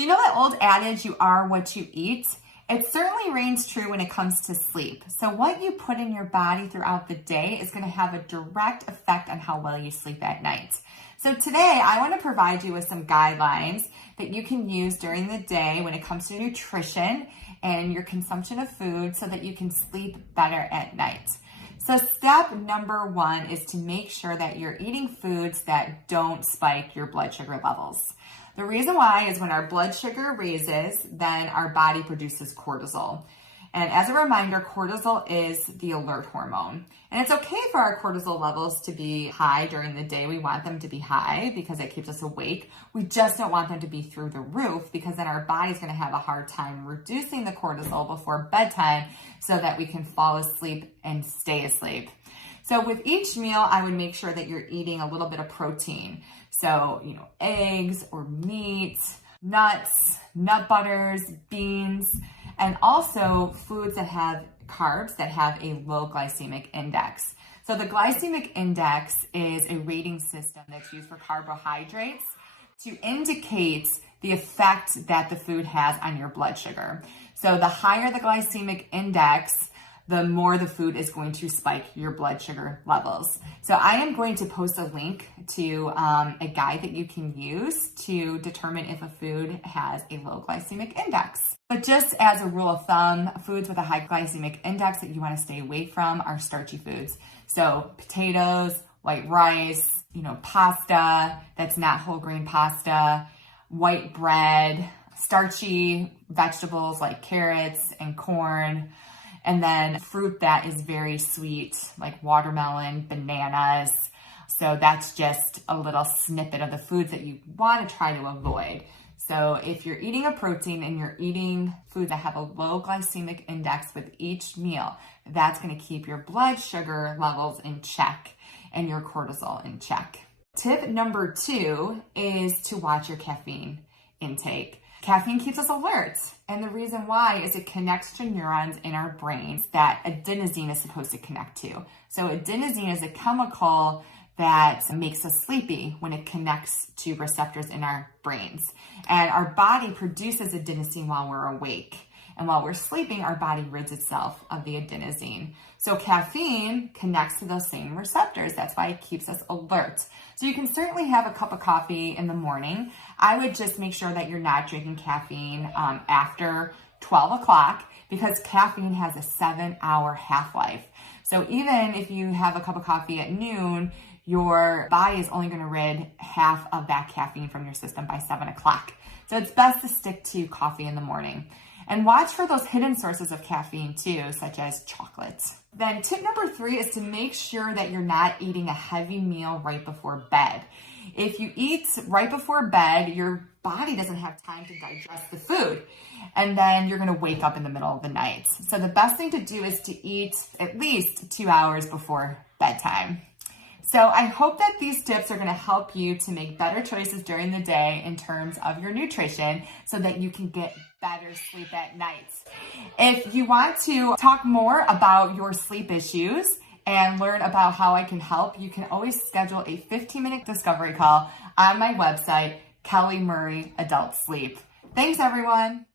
So you know that old adage, you are what you eat? It certainly reigns true when it comes to sleep. So what you put in your body throughout the day is going to have a direct effect on how well you sleep at night. So today I want to provide you with some guidelines that you can use during the day when it comes to nutrition and your consumption of food so that you can sleep better at night. So step number one is to make sure that you're eating foods that don't spike your blood sugar levels. The reason why is when our blood sugar raises, then our body produces cortisol. And as a reminder, cortisol is the alert hormone. And it's okay for our cortisol levels to be high during the day. We want them to be high because it keeps us awake. We just don't want them to be through the roof because then our body's going to have a hard time reducing the cortisol before bedtime so that we can fall asleep and stay asleep. So with each meal, I would make sure that you're eating a little bit of protein. So, eggs or meat, nuts, nut butters, beans, and also foods that have carbs that have a low glycemic index. So the glycemic index is a rating system that's used for carbohydrates to indicate the effect that the food has on your blood sugar. So the higher the glycemic index, the more the food is going to spike your blood sugar levels. So I am going to post a link to a guide that you can use to determine if a food has a low glycemic index. But just as a rule of thumb, foods with a high glycemic index that you want to stay away from are starchy foods. So potatoes, white rice, pasta that's not whole grain pasta, white bread, starchy vegetables like carrots and corn, and then fruit that is very sweet, like watermelon, bananas. So that's just a little snippet of the foods that you want to try to avoid. So if you're eating a protein and you're eating foods that have a low glycemic index with each meal, that's going to keep your blood sugar levels in check and your cortisol in check. Tip number 2 is to watch your caffeine intake. Caffeine keeps us alert, and the reason why is it connects to neurons in our brains that adenosine is supposed to connect to. So adenosine is a chemical that makes us sleepy when it connects to receptors in our brains. And our body produces adenosine while we're awake. And while we're sleeping, our body rids itself of the adenosine. So caffeine connects to those same receptors. That's why it keeps us alert. So you can certainly have a cup of coffee in the morning. I would just make sure that you're not drinking caffeine after 12 o'clock because caffeine has a 7-hour half-life. So even if you have a cup of coffee at noon, your body is only going to rid half of that caffeine from your system by 7 o'clock. So it's best to stick to coffee in the morning. And watch for those hidden sources of caffeine too, such as chocolate. Then tip number 3 is to make sure that you're not eating a heavy meal right before bed. If you eat right before bed, your body doesn't have time to digest the food. And then you're gonna wake up in the middle of the night. So the best thing to do is to eat at least 2 hours before bedtime. So I hope that these tips are going to help you to make better choices during the day in terms of your nutrition so that you can get better sleep at night. If you want to talk more about your sleep issues and learn about how I can help, you can always schedule a 15-minute discovery call on my website, Kelly Murray Adult Sleep. Thanks, everyone.